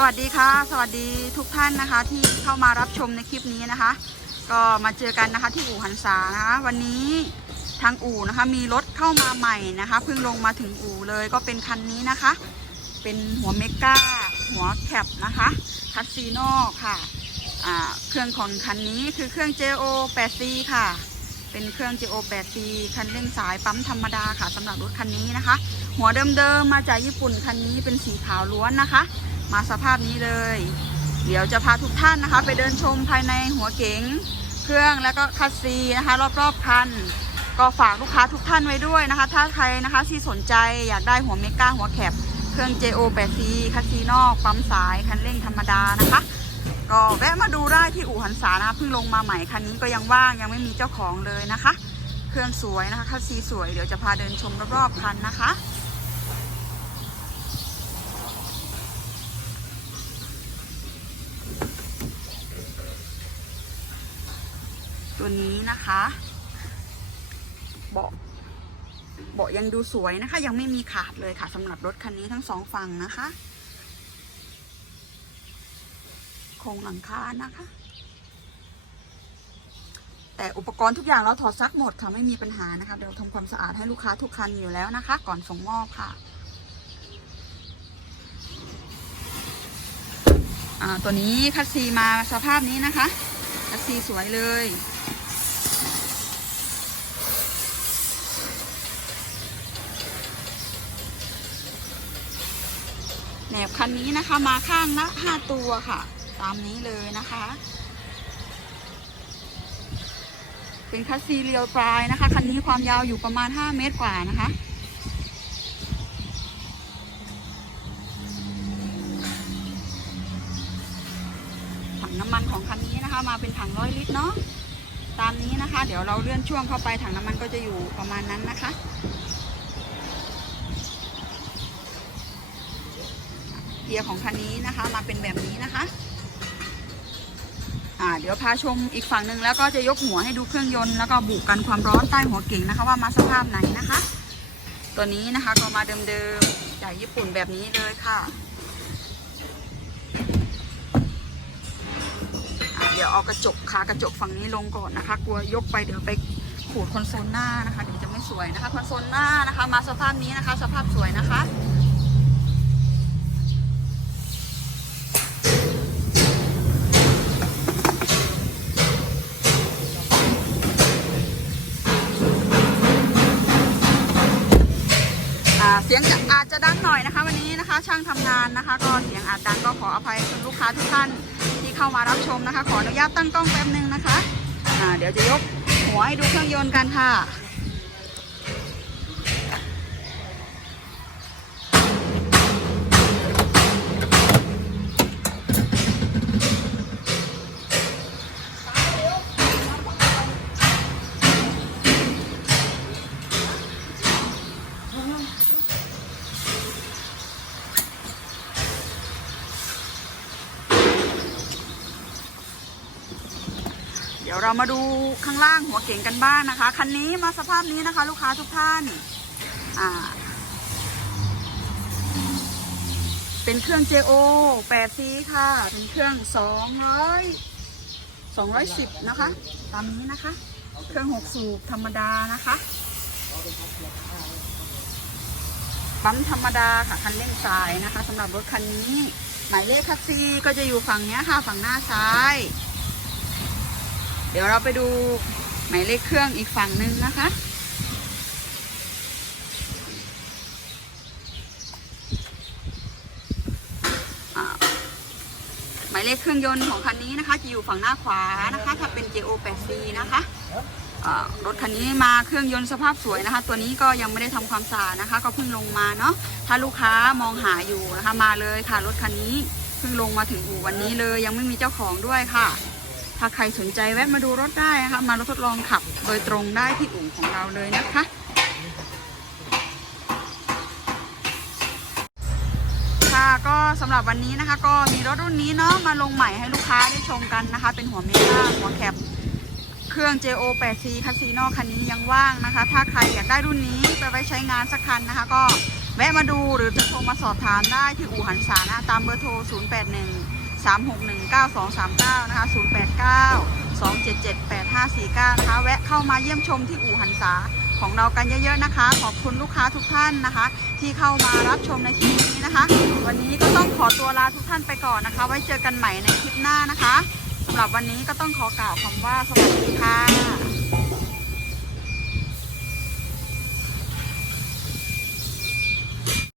สวัสดีค่ะ สวัสดีทุกท่านนะคะ ที่เข้ามารับชมในคลิปนี้นะคะ ก็มาเจอกันนะคะที่อู่หันษานะคะวันนี้ทางอู่นะคะ มีรถเข้ามาใหม่นะคะเพิ่งลงมาถึงอู่เลยก็เป็นคันนี้นะคะ เป็นหัวเมกาหัวแคปนะคะคัสซีโน่ค่ะเครื่องของคันนี้คือเครื่อง JO 8C ค่ะ เป็นเครื่อง JO 8C คันเร่งสายปั๊มธรรมดาค่ะสำหรับรถคันนี้นะคะ หัวเดิมๆมาจากญี่ปุ่นคันนี้เป็นสีขาวล้วนนะคะ มาสภาพนี้เลย เดี๋ยวจะพาทุกท่านนะคะ ไปเดินชมภายในหัวเก๋งเครื่องแล้วก็คัสซีนะคะ รอบๆคัน ก็ฝากลูกค้าทุกท่านไว้ด้วยนะคะ ถ้าใครนะคะที่สนใจอยากได้หัวเมก้าหัวแคปเครื่อง JO 8C คัสซีนอกปั๊มสายคันเร่งธรรมดานะคะ ก็แวะมาดูได้ที่อู่หันษานะคะเพิ่งลงมาใหม่คันนี้ก็ยังว่างยังไม่มีเจ้าของเลยนะคะ เครื่องสวยนะคะคัสซีสวยเดี๋ยวจะพาเดินชมรอบๆคันนะคะ ตัวนี้นะคะเบาะเบาะยังดูสวยนะคะ ยังไม่มีขาดเลยค่ะสำหรับรถคันนี้ทั้งสองฝั่งนะคะโครงหลังคานะคะ แต่อุปกรณ์ทุกอย่างเราถอดซักหมดค่ะไม่มีปัญหานะคะเดี๋ยวทำความสะอาดให้ลูกค้าทุกคันอยู่แล้วนะคะ ก่อนส่งมอบค่ะตัวนี้คัสซีมาสภาพนี้นะคะ คัสซีสวยเลย แหนบคันนี้นะคะมาข้างละห้าตัวค่ะ ตามนี้เลยนะคะ เป็นคัสซีเรียวปลายนะคะ คันนี้ความยาวอยู่ประมาณ 5 เมตรกว่านะคะ ถังน้ำมัน ของคันนี้นะคะมาเป็นถังร้อยลิตรเนาะตามนี้นะคะ เดี๋ยวเราเลื่อนช่วงเข้าไปถังน้ำมันก็จะอยู่ประมาณนั้นนะคะ เกียร์ของคันนี้นะคะมาเป็นแบบนี้นะคะอ่าเดี๋ยวพาชมอีกฝั่งหนึ่งแล้วก็จะยกหัวให้ดูเครื่องยนต์แล้วก็บุกกันความร้อนใต้หัวเก่งนะคะว่ามาสภาพไหนนะคะ ตัวนี้นะคะก็มาเดิมๆจากญี่ปุ่นแบบนี้เลยค่ะ ดี๋ยวเอากระจกคากระจกฝั่งนี้ลงก่อนนะคะ กลัวยกไปเดี๋ยวไปขูดคอนโซลหน้านะคะ เดี๋ยวจะไม่สวยนะคะคอนโซลหน้านะคะ มาสภาพนี้นะคะ สภาพสวยนะคะเสียงจะอาจจะดังหน่อยนะคะ วันนี้นะคะ ช่างทำงานนะคะ ก็เสียงอาจดังก็ขออภัยคุณลูกค้าทุกท่าน เข้ามารับชมนะคะ ขออนุญาตตั้งกล้องแป๊บนึงนะคะอ่าเดี๋ยวจะยกหัวให้ดูเครื่องยนต์กันค่ะ ยวเรามาดูข้างล่างหัวเก่งกันบ้างนะคะ คันนี้มาสภาพนี้นะคะ ลูกค้าทุกท่าน อ่า เป็นเครื่อง JO 8C ค่ะ เป็นเครื่อง 200 210 นะคะ ตามนี้นะคะ เครื่อง 6 สูบธรรมดานะคะปั๊มธรรมดาค่ะ คันเร่งสายนะคะสำหรับรถคันนี้ หมายเลขคัสซีก็จะอยู่ฝั่งนี้ค่ะ ฝั่งหน้าซ้าย เดี๋ยวเราไปดูหมายเลขเครื่องอีกฝั่งหนึ่งนะคะ หมายเลขเครื่องยนต์ของคันนี้นะคะ จะอยู่ฝั่งหน้าขวานะคะ ถ้าเป็น JO 8C นะคะรถคันนี้มาเครื่องยนต์สภาพสวยนะคะ ตัวนี้ก็ยังไม่ได้ทำความสะอาดนะคะ ก็เพิ่งลงมาเนาะถ้าลูกค้ามองหาอยู่นะคะ มาเลยค่ะรถคันนี้เพิ่งลงมาถึงอู่วันนี้เลย ยังไม่มีเจ้าของด้วยค่ะ ถ้าใครสนใจแวะมาดูรถได้นะคะมาทดลองขับโดยตรงได้ที่อู่ของเราเลยนะคะ ค่ะก็สำหรับวันนี้นะคะ ก็มีรถรุ่นนี้เนาะมาลงใหม่ให้ลูกค้าได้ชมกันนะคะ เป็นหัวเมล่าหัวแคปเครื่อง JO 8C คัสซีโนคันนี้ยังว่างนะคะ ถ้าใครอยากได้รุ่นนี้ไปไว้ใช้งานสักคันนะคะ ก็แวะมาดูหรือจะโทรมาสอบถามได้ที่อู่หันษานะตามเบอร์โทร 081 361 9239 นะคะ 089 277 8549 นะคะ แวะเข้ามาเยี่ยมชมที่อู่หันษาของเรากันเยอะๆนะคะ ขอบคุณลูกค้าทุกท่านนะคะ ที่เข้ามารับชมในคลิปนี้นะคะ วันนี้ก็ต้องขอตัวลาทุกท่านไปก่อนนะคะ ไว้เจอกันใหม่ในคลิปหน้านะคะสำหรับวันนี้ก็ต้องขอกล่าวคำว่าสวัสดีค่ะ